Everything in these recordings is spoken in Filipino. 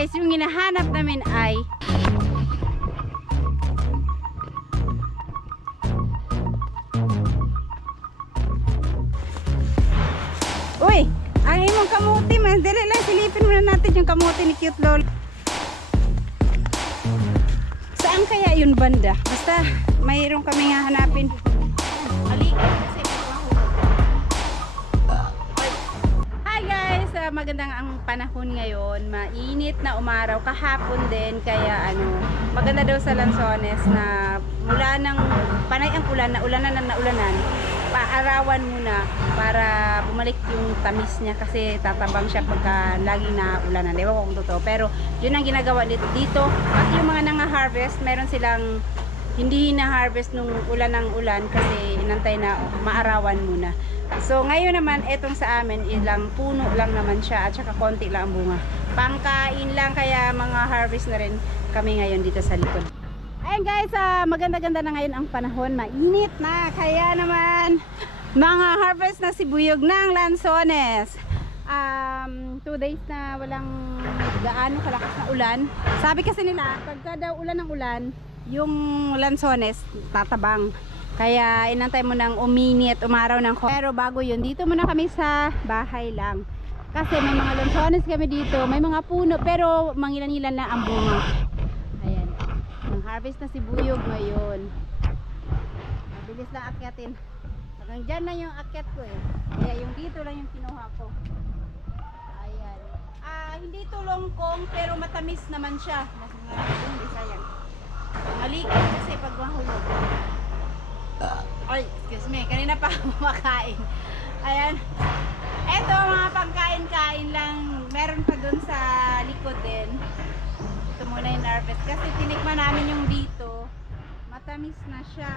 guys, yung hinahanap namin ay uy, ang imong kamuti man. Dali lang, silipin muna natin yung kamuti ni Cute Lol. Saan kaya yun banda? Basta mayroon kami nga hanapin. Hi guys, magandang ang panahon ngayon. Mainit na umaraw kahapon din, kaya maganda daw sa Lanzones na mula ng panay ang ulan, na ulanan na naulanan, paarawan muna para bumalik yung tamis niya, kasi tatabang siya pagka laging na ulanan. Ewan ko kung totoo, pero yun ang ginagawa dito. At yung mga nanga-harvest, meron silang hindi na-harvest nung ulan ng ulan kasi inantay na maarawan muna. So ngayon naman, etong sa amin, ilang puno lang naman siya at saka konti lang ang bunga. Pangkain lang, kaya mga harvest na rin kami ngayon dito sa likod. Ayan guys, maganda-ganda na ngayon ang panahon, mainit na, kaya naman mga harvest na sibuyog ng Lanzones. 2 days na walang gaano kalakas na ulan. Sabi kasi nila, pagka daw ulan ng ulan, yung Lanzones tatabang. Kaya inantay mo nang uminit, umaraw ng pero bago yun, dito muna kami sa bahay lang. Kasi may mga Lanzones kami dito, may mga puno, pero mangilan-ilan lang ang bunga. Ayan, ang harvest na sibuyog ngayon. Mabilis lang akyatin. Hanggang dyan lang yung akyat ko eh. Kaya yung dito lang yung kinuha ko. Ayan. Hindi to longkong, pero matamis naman siya. Sayang. Malikot kasi pag mahulog. Ay, excuse me, kanina pa kumakain. Ayan. Eto, mga pagkain-kain lang. Meron pa dun sa likod din. Ito muna yung harvest. Kasi tinikman namin yung dito. Matamis na siya.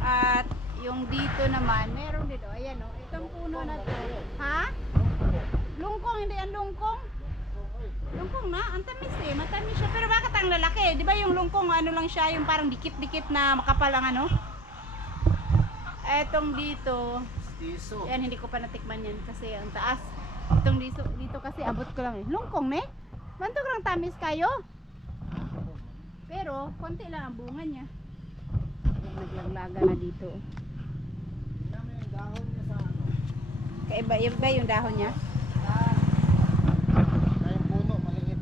At yung dito naman, meron dito. Ayan o, itong puno na to. Ha? Lungkong, hindi ang lungkong. Lungkong na, ang tamis eh. Matamis siya. Pero bakit ang lalaki? Di ba yung lungkong, ano lang siya, yung parang dikit-dikit na makapal ang ano? Etong dito, yan, hindi ko pa natikman yan kasi ang taas. Itong dito kasi abot ko lang eh. Lungkong ne? Bantog lang tamis kayo. Pero, konti lang ang bunga niya. Naglaglaga na dito. Kaiba yung dahon niya? Yung puno, maliit.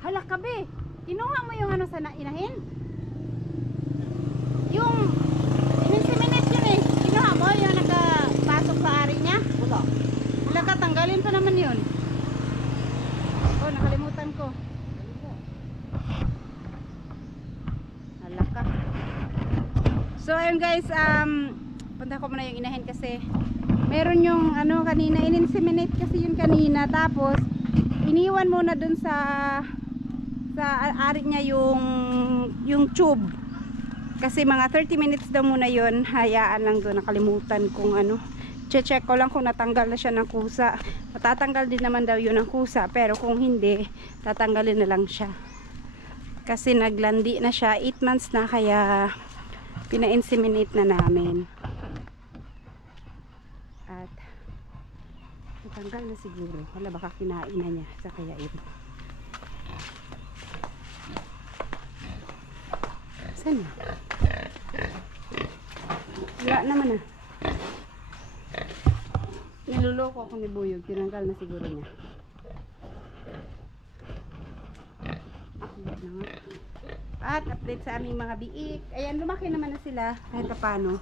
Hala kabe, kinuha mo yung ano sa inahin? Yung minute yun eh. Kinuha mo yung nakapasok sa ari niya? Wala. Hala ka, tanggalin pa naman yun. Oh, nakalimutan ko. Hala ka. So ayun guys, punta ko muna yung inahin kasi meron yung ano kanina, in-inseminate kasi yun kanina, tapos iniwan muna dun sa ari niya yung tube. Kasi mga 30 minutes daw muna yun, hayaan lang doon. Nakalimutan kung ano. Check ko lang kung natanggal na siya ng kusa. Matatanggal din naman daw yun ng kusa, pero kung hindi, tatanggalin na lang siya. Kasi naglandi na siya, 8 months na, kaya pina-inseminate na namin. At natanggal na siguro. Wala, baka kinain na niya sa kaya ito. Saan na? Wala naman ah. Niluloko ako ni Buyog. Tinanggal na siguro niya. Update na nga. At update sa aming mga biik. Ayan, lumaki naman na sila kahit paano.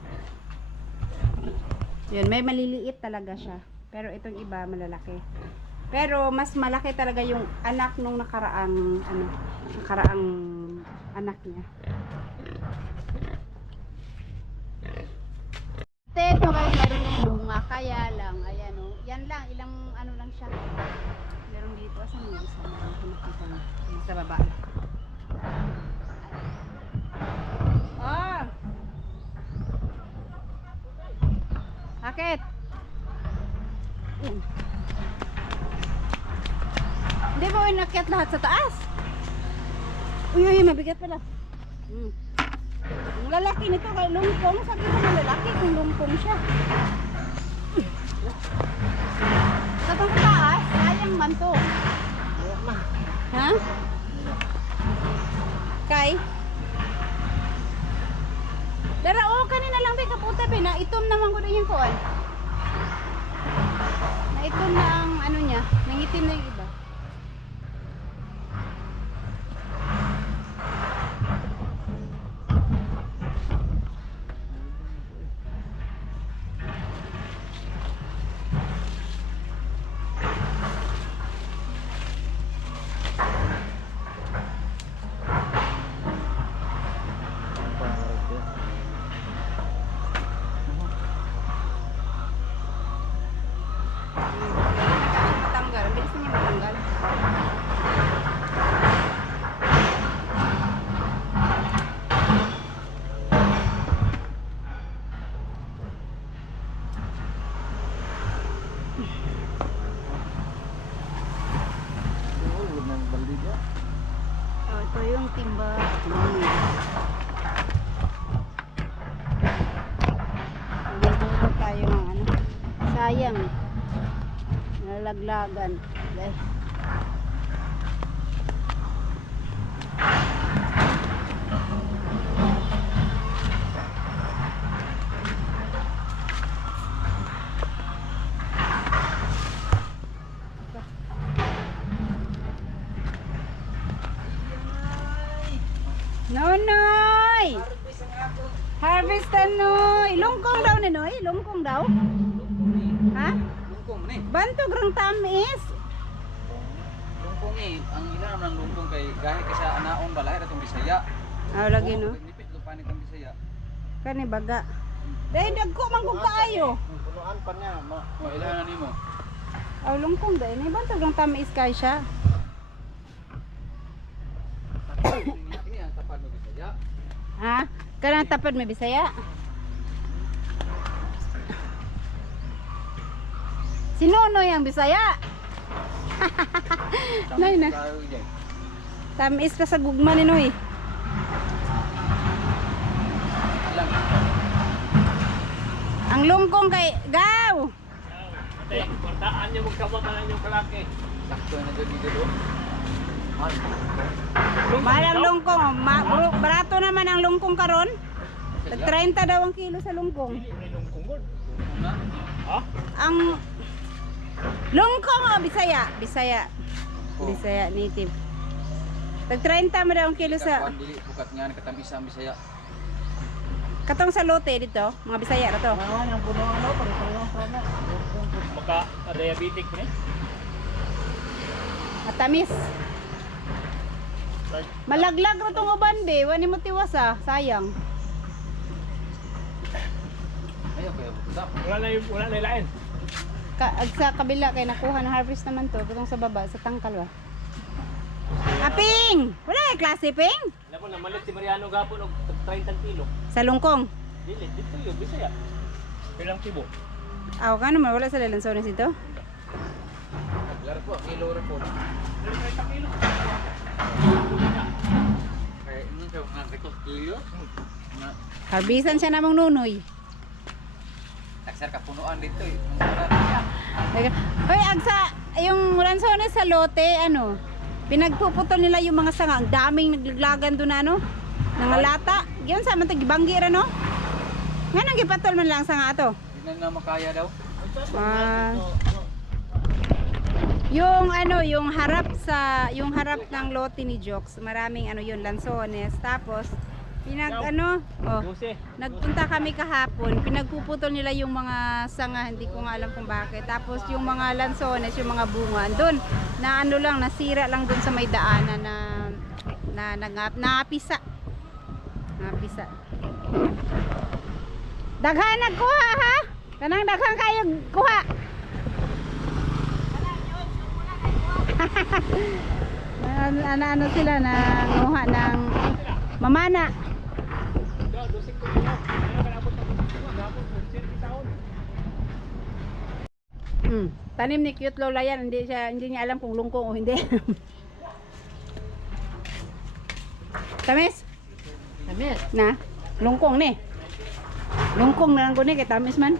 Yun, may maliliit talaga siya. Pero itong iba malalaki. Pero mas malaki talaga yung anak nung nakaraang anak niya. Ito guys, meron yung bunga, kaya lang, ayan o, yan lang, ilang ano lang siya. Meron dito, asan yung isa? Nakikita na, sa baba. Oh! Bakit? Hindi mo inakyat lahat sa taas? Uy, mabigat pala. Ang lalaki nito kay lungkong. Sabi ko na lalaki kung lungkong doon siya. Sa itong taas, sayang man to. Ha? Kay? Dara, kanina lang din kaputa ba na itom naman ko din yung kuan. Na itom na ang ano niya, nangitim na yung iba. Matanggal, ang bilis niya matanggal. Oh, ito yung timba. Nagbubuhat tayo ng ano. Sayang. Nalaglagan. Dahil. Nonoy! Harvest Noy! Lungkong daw ni Noy? Lungkong daw? Ha? Lungkong ni. Bantog rang tamis. Lungkong ni. Ang ilan ng lungkong kay gahe kasi anaon ba lahir atong Bisaya. Ah, lagi no. Nipit do panit ang Bisaya. Kani baga. Dahil dagko man kung kaayo. Punuan pa niya. O ilan na nimo? Aw lungkong dahil ni bantog rang tamis kay siya. Ini ang tapad ng Bisaya. Ha? Kanang tapad may Bisaya. Si Nonoy ang Bisaya. Nay na. Tamis pa sa gugma ni Noy. Lang. Ang lungkong kay Gaw. Ate, portaan niyo magkabot na lang yung kalaki. Sakto na dito dito. Mahal. Mahal ang lungkong. Barato naman ang lungkong karon. Tag 30 daw ang kilo sa lungkong. May lungkong god. Na. Ha? Ang lungkong o Bisaya? Bisaya. Bisaya native. Tag 30 mo daw ang kilo sa Dili bukat nga katamis ang Bisaya. katong sa lote dito, mga Bisaya na to. Ang punuan daw para sana. Maka diabetic ni. Matamis. Malaglag ro tong uban be, wani mo tiwasa, sayang. Ayaw kaya buta. Wala na ilain. Sa kabila kay nakuha na harvest naman to, katong sa baba sa tangkal ba. Aping! Wala kay klase ping? Alam mo na malit si Mariano gapon og 30 kilo. Sa lungkong. Dili dito yung Bisaya. Ilang tibo? Aw ka naman wala sa lalansones ito. Lar po kilo ra po. 30 kilo. Kaya ini sa mga rekos kilo. Na Harbisan siya namang Nunoy. taksar ka punuan dito eh. Hoy, agsa yung lansones sa lote, ano? Pinagpuputol nila yung mga sanga, ang daming naglaglagan doon ano, nangalata. Yun sa man tagibanggi ra no. Nga nang gipatol man lang sanga ato. Hindi na makaya daw. Yung ano, yung harap ng lote ni Jokes, maraming ano yun, lansones. Tapos nagpunta kami kahapon, pinagpuputol nila yung mga sanga, hindi ko nga alam kung bakit. Tapos yung mga lansones, yung mga bunga, doon na ano lang, nasira lang doon sa may daanan na napisa. Daghan nagkuha ha? Kanang daghan kayo kuha. ano sila na nguha ng mamana. Tanim ni Cute Lola yan, hindi niya alam kung lungkong o hindi. Tamis? Tamis. Na, lungkong ni. Lungkong na lang ko ni kay tamis man.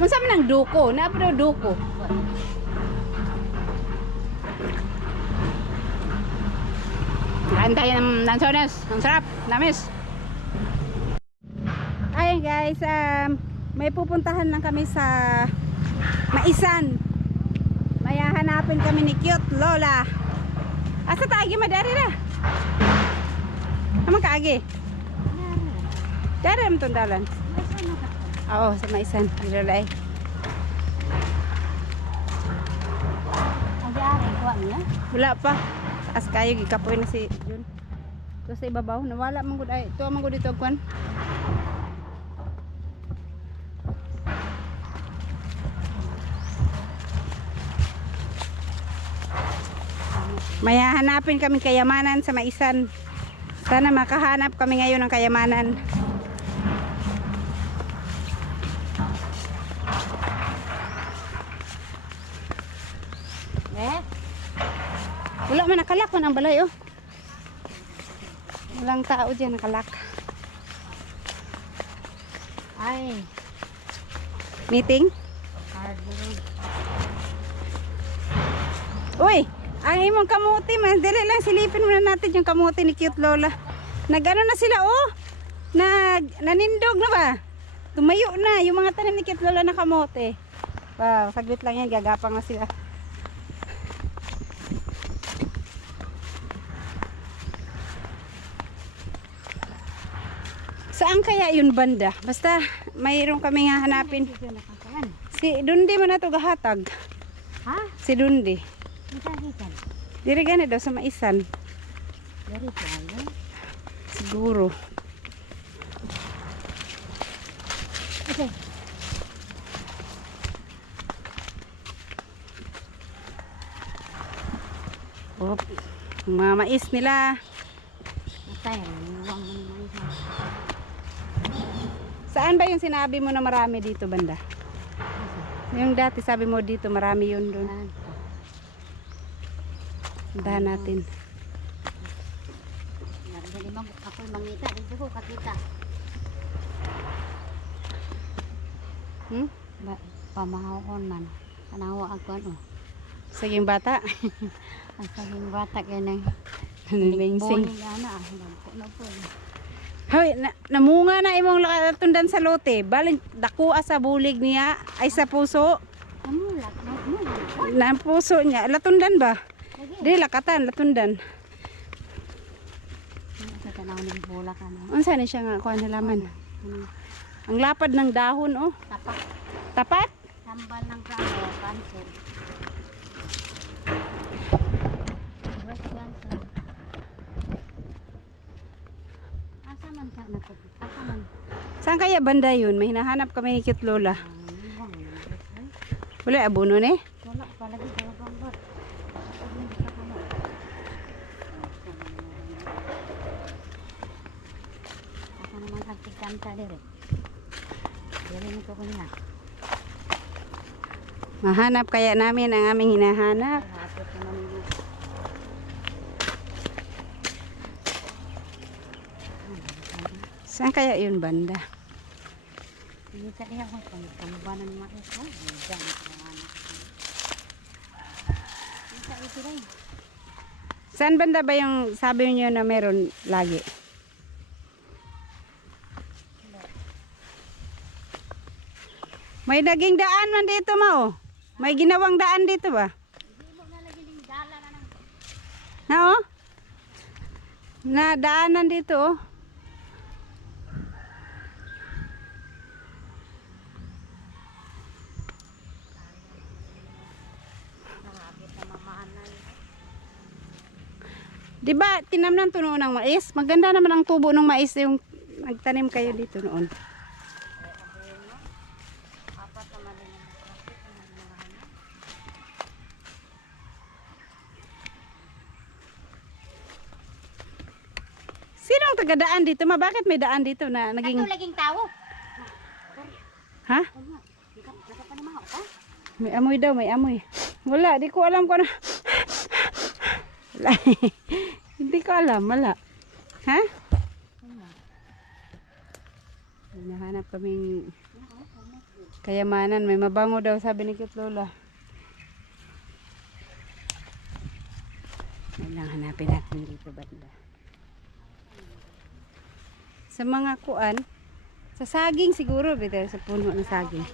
Unsa man ang duko? Na pa daw duko. Kain tayo ng lansones. Ang sarap, namis. Ayun guys, may pupuntahan lang kami sa Maisan. May hanapin kami ni Cute Lola. Asa taagi madari na? Naman kaagi? Dari naman itong dalan. Oo, sa Maisan. Nilalay. Wala pa. Taas kayo, gikapoy na si Jun. Ito sa ibabaw. Nawala man gud ay. Ito man gud dito, kwan. May hahanapin kami kayamanan sa Maisan. Sana makahanap kami ngayon ng kayamanan. Wala man nakalak man ang balay oh. Walang tao dyan nakalak. Ay, Meeting? Uy, ang imong kamuti man. Dili lang silipin muna natin yung kamuti ni Cute Lola. Nagano na sila oh. Nanindog na ba? Tumayo na yung mga tanim ni Cute Lola na kamote. Wow, saglit lang yan, gagapang na sila. Saan kaya yun banda? Basta mayroon kami nga hanapin. Si Dundi man na to gahatag. ha? Si Dundi. Ikagitan. Diri gani daw sa Maisan. Dari tayo. Siguro. Okay. Op. Mga mais nila. Matay, niwang mo naman siya. Saan ba yung sinabi mo na marami dito banda? Yung dati sabi mo dito marami yun doon. Puntahan natin. Dali mo ako'y mangita, dito ko kakita. Hmm? Pamahawon man. Kanawa ako ano. Saging bata. Ang saging bata kaya nang Nangsing. boning ana. Lampo na po. Hoy, namunga na imong lakatundan sa lote. Balin dakua sa bulig niya ay sa puso. Amulak, amulak. Na puso niya. Latundan ba? Di lakatan, latundan. Sa tanaw ng bola ka no. Unsa ni siya nga kuan halaman? Ang lapad ng dahon oh. Tapak. Tapat? Sambal ng krano, cancer. Breast cancer. Asa man sa nato? Asa man? Saan kaya banda yun? May hinahanap kami ni Cute Lola. Wala abono ni? Wala palagi sa banggot. Asa naman ang kanta dire? Dili nito ko niya. Mahanap kaya namin ang aming hinahanap. Hapot naman niya. Saan kaya yun banda? Hindi sa diya ko pangkambanan ng mga isa. Diyan ang anak. Isa ito rin. Saan banda ba yung sabi niyo na meron lagi? May naging daan man dito mo. May ginawang daan dito ba? Hindi mo nalagyan ng dala na ng Na oh? Na daanan dito oh. nakakit na mamahanay. Di ba tinamnan to noon ng mais? Maganda naman ang tubo ng mais yung nagtanim kayo dito noon. Apat naman din ang Sinong taga-daan dito ma? Bakit may daan dito na naging... Ito laging tao. Ha? Naka pa naman ako. May amoy daw, may amoy. Wala, di ko alam kung ano. Wala. Hindi ko alam, wala. Ha? Hinahanap kaming kayamanan. May mabango daw, sabi ni Cute Lola. Lang hanapin natin dito banda. Sa mga kuan, sa saging siguro, bitaw sa puno ng saging.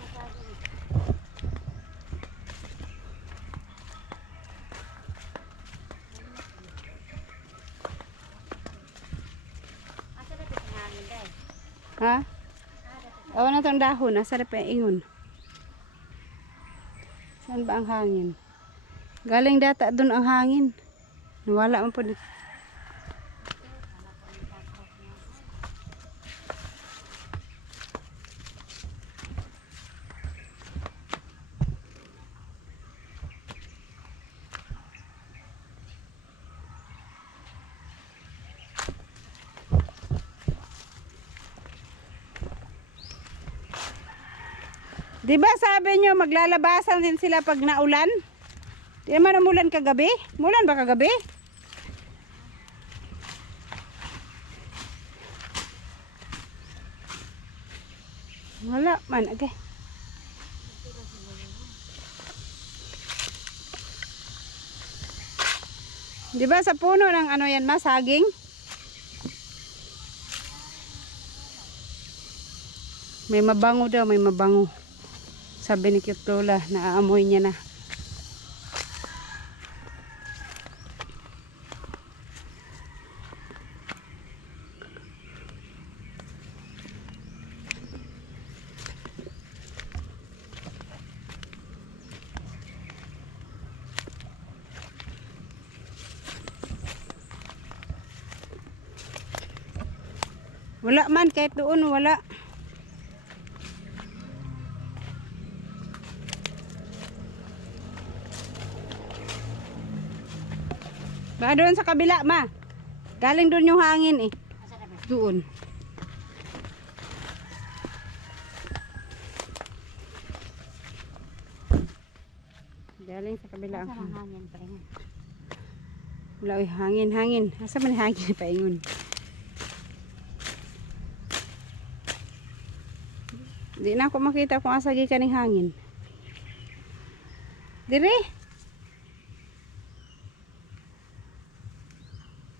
Ha? Awan na itong dahon. Asa na pa yung ingon? Saan ba ang hangin? Galing data doon ang hangin. Nawala mo po dito. Diba sabi nyo maglalabasan din sila pag naulan? Di naman umulan kagabi? Mulan ba kagabi? Wala man, okay. Diba sa puno ng ano yan ma, saging? May mabango daw, may mabango. Sabi ni Cute Lola, naaamoy niya na. Wala man, kahit doon wala. Baka doon sa kabila, ma. Galing doon yung hangin eh. Doon. Galing sa kabila. Ang hangin pa rin. Wala, uy, hangin, hangin. Asa man hangin pa ingon? Di na ako makita kung asa gikan ning hangin. Dire.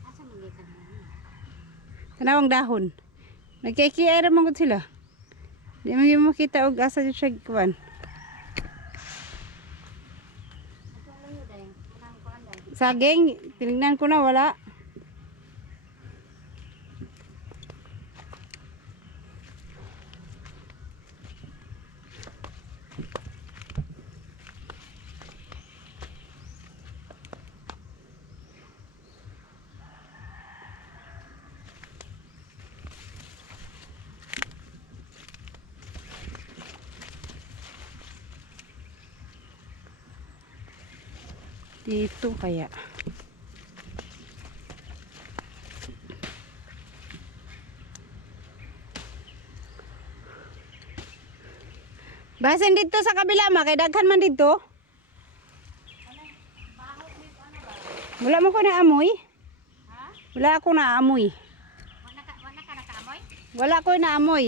Asa man gikan hangin? Tanawang dahon. Nagkikiyara man gud sila. Di man gyud makita og asa jud siya kuan. Saging, tinignan ko na wala. Dito kaya. Basin dito sa kabila ma, kay daghan man dito. Wala mo ko na amoy. Ha? Wala ako na amoy. Wala ka nakaamoy? Wala ko na amoy.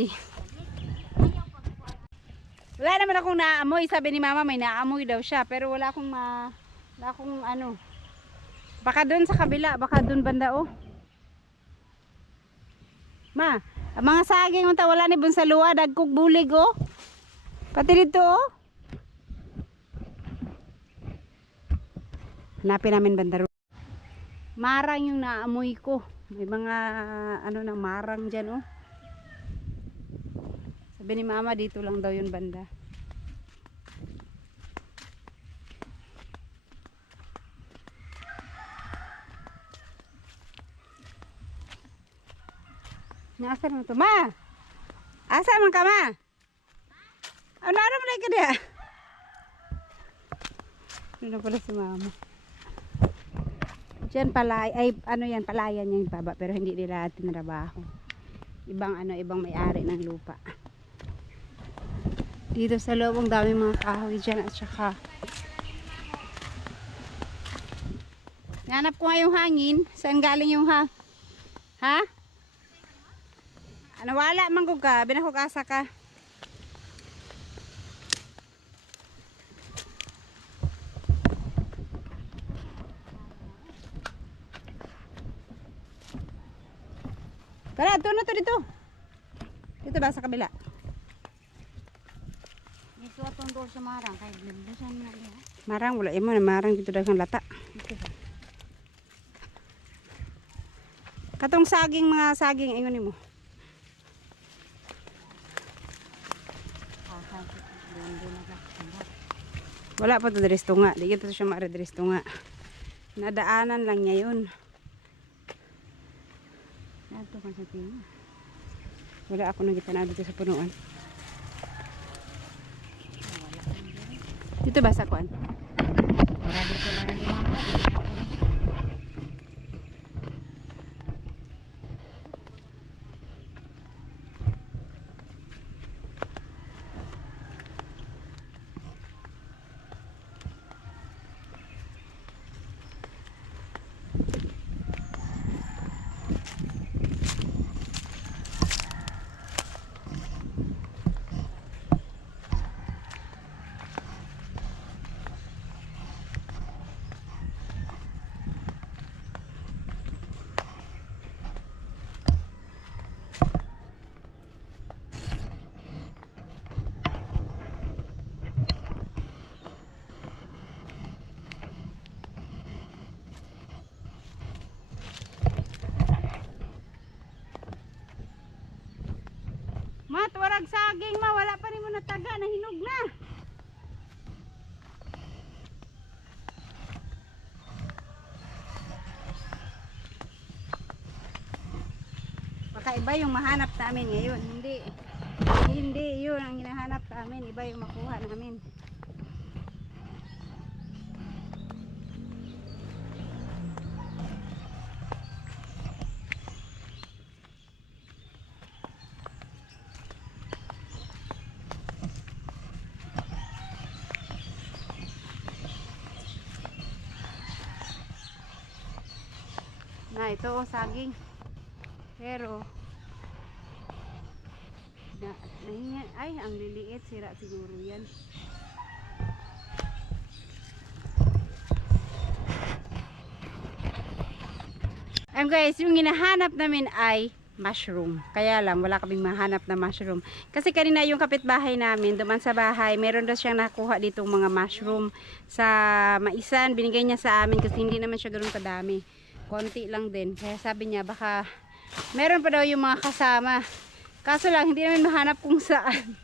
Wala naman akong naamoy. Sabi ni mama may naamoy daw siya. Pero wala akong wala akong ano. Baka doon sa kabila. Baka doon banda oh. Ma, ang mga saging unta wala ni bun sa luwa. Dagkog bulig oh. Pati dito oh. Hanapin namin banda ro. Marang yung naamoy ko. May mga ano na marang dyan oh. Sabi ni mama dito lang daw yun banda. Nasa mo to ma? Asa man ka ma? Ano araw mo na ka diya? Ano na pala si mama? Diyan pala ay ano yan palayan yung baba pero hindi nila tinrabaho. Ibang ano ibang may-ari ng lupa. Dito sa loob ang dami mga kahoy dyan at saka hanap ko nga yung hangin. Saan galing yung ha? Nawala man ko ka, binakog asa ka. Tara, ito na to dito. Dito ba sa kabila? Dito atong doon sa marang kay blimbusan na niya. Marang, wala mo na marang dito daghang lata. Dito ba? Katong saging, mga saging, ingon mo. Doon na lang. Wala pa to dres tunga. Di gito siya maari dres tunga. Nadaanan lang niya yun. Dito ka sa tingin. Wala ako nang gitanawid dito sa punuan. Dito ba sa kuan? Para dito lang yung mga. Mat, warag saging ma, wala pa rin mo nataga, nahinog na. Baka iba yung mahanap namin ngayon, hindi. Hindi yun ang hinahanap namin, iba yung makuha namin. Na ito oh, saging. Pero ay ang liliit, sira siguro yan. Guys, yung hinahanap namin ay mushroom. Kaya lang, wala kaming mahanap na mushroom. Kasi kanina yung kapitbahay namin, duman sa bahay, meron daw siyang nakuha ditong mga mushroom sa maisan. Binigay niya sa amin kasi hindi naman siya ganoon kadami. Konti lang din. Kaya sabi niya, baka meron pa daw yung mga kasama. Kaso lang, hindi namin mahanap kung saan.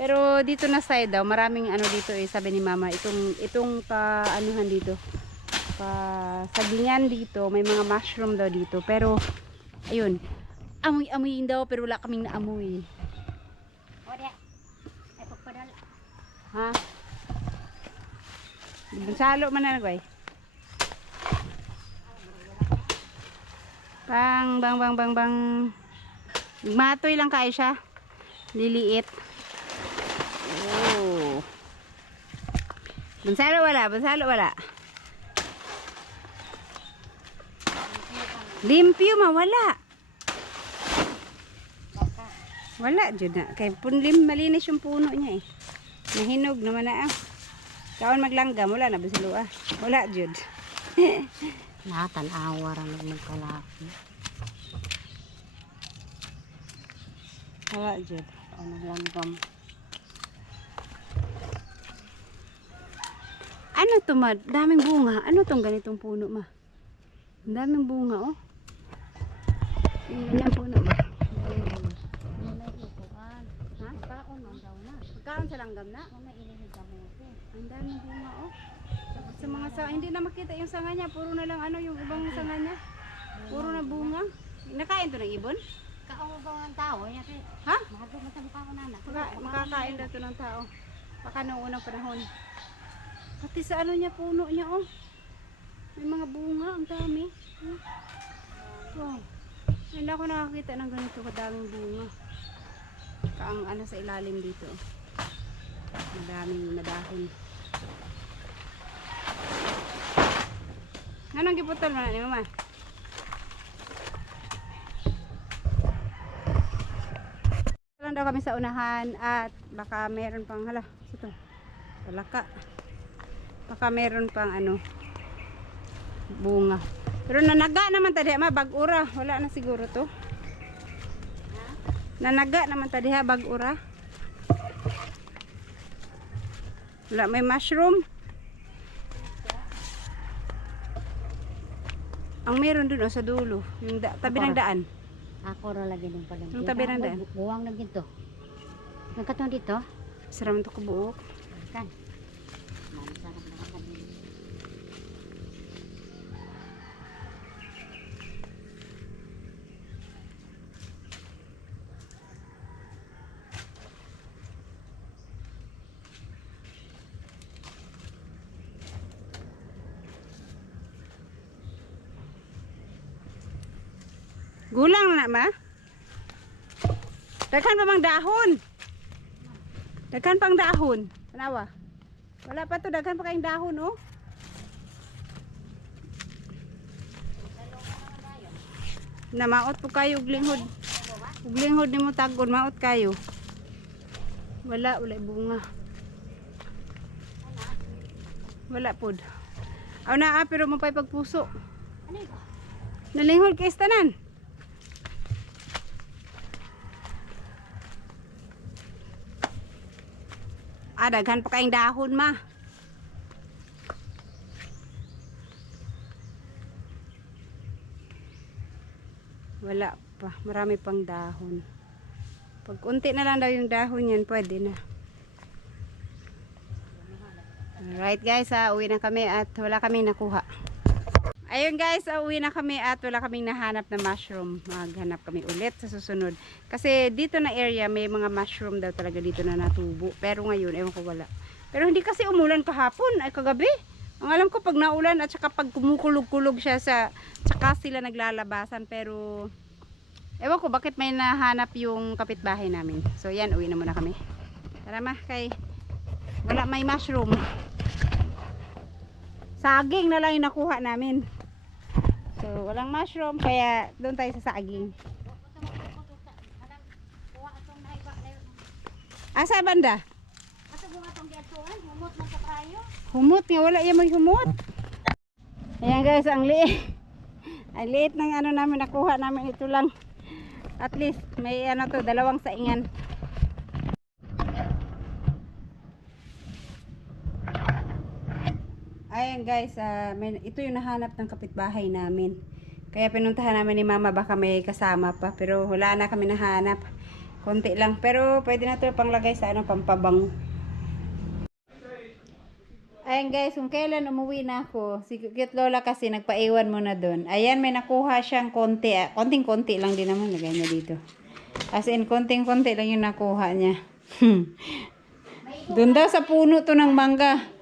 Pero dito na side daw, maraming ano dito eh, sabi ni mama. Itong pa-anuhan dito. Pa-sagingan dito. May mga mushroom daw dito. Pero, ayun. Amoy-amoyin daw, pero wala kaming naamoy. Wala. Ay pagpadala. Ha? Salo man na nagway. Bang. Matoy lang kayo siya. Liliit. Oh. Bansalo wala. Limpyo mawala. Wala jud na. Kay punlim malinis yung puno niya eh. Nahinog naman na ah. Kaon maglanggam wala na basalo ah. Wala jud. Natanawa ra magkalaki. Wala jud. Ano langgam. Ano to ma? Daming bunga. Ano tong ganitong puno ma? Ang daming bunga oh. Yung ganyan puno ba? Wala ituan. Ha? Kaon man daw na. Kaon sa langgam na? Wala ilihig kamote. Ang daming bunga oh. Sa mga hindi na makita yung sanga niya. Puro na lang ano yung ibang sanga niya. Puro na bunga. Nakain to ng ibon? Kaon ba ang tao niya kay? Ha? Mahadlok man sa kaon na. Makakain daw to ng tao. Baka noong unang panahon. Pati sa ano niya, puno niya oh. May mga bunga, ang dami. Wow. Hindi ako nakakita ng ganito kadaming bunga. Kaang ano sa ilalim dito. Madaming madahon. Anong giputol mo na ni mama? lang daw kami sa unahan at baka meron pang ito. Palaka. Baka meron pang ano bunga. Pero nanaga naman tadi ma bag-ura. Wala na siguro to. Nanaga naman tadi ha bag-ura. Wala may mushroom. Ang meron dun sa dulo, yung tabi ng daan. Ako ra lagi ng palang. Yung tabi ng daan. Buwang lang dito. Nagkatong dito. Sarap to kubuok. Kan. Sarap na kan. Gulang na ma. Daghan pa mang dahon. Daghan pang dahon. Tanawa. Wala pa to, daghan pa kayong dahon oh. Na maot po kayo uglinghod. Uglinghod nimo tagod maot kayo. Wala bunga. Wala pod. Aw naa pero mo pay pagpuso. Ano ito? Nalinghod kay tanan. Daghan pa kayong dahon ma. Wala pa, marami pang dahon. Pag unti na lang daw yung dahon yan, pwede na. Alright guys, uwi na kami at wala kaming nakuha. Ayun guys, uwi na kami at wala kaming nahanap na mushroom. Maghanap kami ulit sa susunod. Kasi dito na area may mga mushroom daw talaga dito na natubo. Pero ngayon, ewan ko wala. Pero hindi kasi umulan kahapon, ay kagabi. Ang alam ko pag naulan at saka pag kumukulog-kulog siya saka sila naglalabasan. Pero ewan ko bakit may nahanap yung kapitbahay namin. So yan, uwi na muna kami. Tara ma, kay wala may mushroom. Saging na lang yung nakuha namin. So, walang mushroom, kaya doon tayo sa saging. Asa banda? Humot nga, wala yung humot. Ayan guys, ang liit. Ang liit ng ano namin, nakuha namin ito lang. At least, may ano to, 2 saingan. Ayan guys, ito yung nahanap ng kapitbahay namin. Kaya pinuntahan namin ni mama, baka may kasama pa. Pero wala na kami nahanap. Konti lang. Pero pwede na ito panglagay sa pampabango. Ayan guys, kung kailan umuwi na ako, si Cute Lola kasi nagpaiwan muna doon. Ayan, may nakuha siyang konti. Konting-konti lang din naman. Lagay niya dito. As in, konting-konti lang yung nakuha niya. Doon daw sa puno to ng mangga.